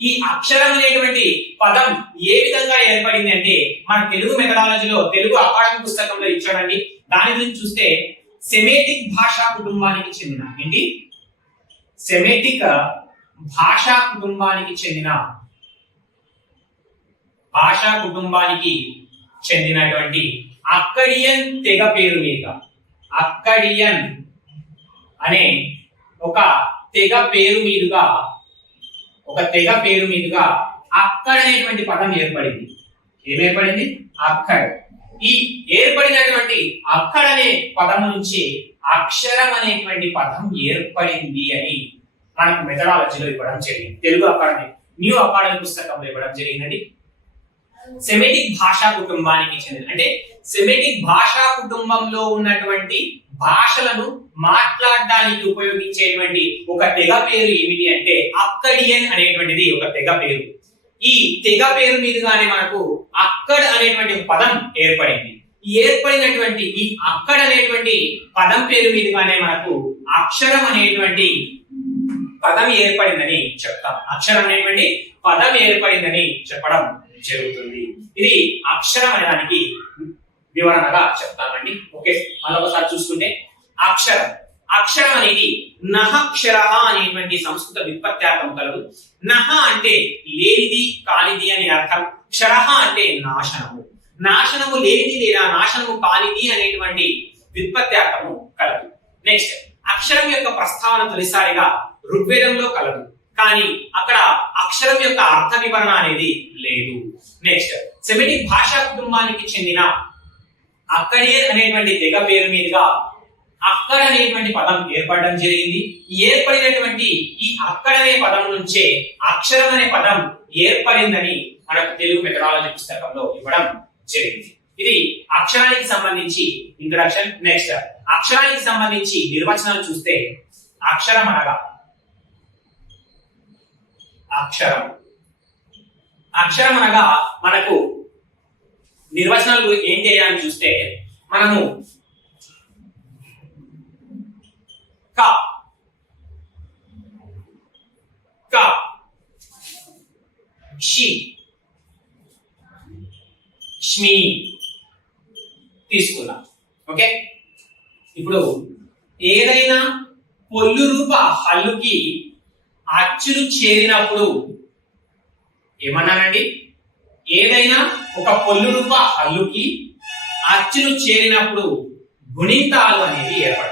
ఈ అక్షరం అనేటువంటి పదం ఏ విధంగా ఏర్పడింది అంటే మన తెలుగు మెథడాలజీలో తెలుగు అకాడమిక్ పుస్తకంలో ఇచ్చాడండి. దాని గురించి చూస్తే సెమేటిక్ భాషా కుటుంబానికి చెందిన ఏంటి సెమేటిక్ భాషా కుటుంబానికి చెందినటువంటి అక్కడియన్ తెగ పేరు మీదుగా అక్కడియన్ అనే ఒక తెగ పేరు మీదుగా అక్కడ అనేటువంటి పదం ఏర్పడింది. ఏమేర్పడింది? అక్కడ్. ఈ ఏర్పడినటువంటి అక్కడ అనే పదం నుంచి అక్షరం అనేటువంటి పదం ఏర్పడింది అని మనకు మెథడాలజీలో ఇవ్వడం జరిగింది. తెలుగు అకాడమీ న్యూ అకాడమీ పుస్తకంలో ఇవ్వడం జరిగిందండి. సెమెటిక్ భాషా కుటుంబానికి చెందిన అంటే సెమెటిక్ భాషా కుటుంబంలో ఉన్నటువంటి భాషలను మాట్లాడడానికి ఉపయోగించేటువంటి ఒక తెగ పేరు ఏమిటి అంటే అక్కడియన్ అనేటువంటిది ఒక తెగ పేరు. ఈ తెగ పేరు మీదుగానే మనకు అక్కడ్ అనేటువంటి పదం ఏర్పడింది. ఏర్పడినటువంటి ఈ అక్కడ్ అనేటువంటి పదం పేరు మీదుగానే మనకు అక్షరం అనేటువంటి పదం ఏర్పడిందని చెప్తాం. అక్షరం అనేటువంటి పదం ఏర్పడిందని చెప్పడం జరుగుతుంది. ఇది అక్షరం అనేదానికి వివరణగా చెప్తామండి. ఓకే, మరొకసారి చూసుకుంటే అక్షరం అనేది నహక్షర అనేటువంటి సంస్కృత వ్యుత్పత్త్యార్థం కలదు. నహ అంటే లేనిది కానిది అని అర్థం. క్షర అంటే నాశనము లేనిది లేదా నాశనము కానిది అనేటువంటి వ్యుత్పత్త్యార్థము కలదు. నెక్స్ట్, అక్షరం యొక్క ప్రస్తావన తొలిసారిగా ఋగ్వేదంలో కలదు, కానీ అక్కడ అక్షరం యొక్క అర్థ వివరణ అనేది లేదు. నెక్స్ట్, సెమిటిక్ భాషా కుటుంబానికి చెందిన అక్కడియన్ అనేటువంటి తెగ పేరు మీదుగా అక్కడ అనేటువంటి పదం ఏర్పడడం జరిగింది. ఏర్పడినటువంటి ఈ అక్కడ అనే పదం నుంచే అక్షరం అనే పదం ఏర్పడిందని మనకు తెలుగు మెథడాలజీ పుస్తకంలో ఇవ్వడం జరిగింది. ఇది అక్షరానికి సంబంధించి ఇంట్రడక్షన్. నెక్స్ట్, అక్షరానికి సంబంధించి నిర్వచనాలు చూస్తే అక్షరం అనగా మనకు నిర్వచనాలు ఏం చేయాలని చూస్తే మనము క క్షి ష్మి తీసుకున్నాం. ఓకే, ఇప్పుడు ఏదైనా పొల్లు రూప హల్లుకి అచ్చులు చేరినప్పుడు ఏమన్నానండి? ఏదైనా ఒక పొల్లు రూప హల్లుకి అచ్చులు చేరినప్పుడు గుణింతాలు అనేవి ఏర్పడతాయి.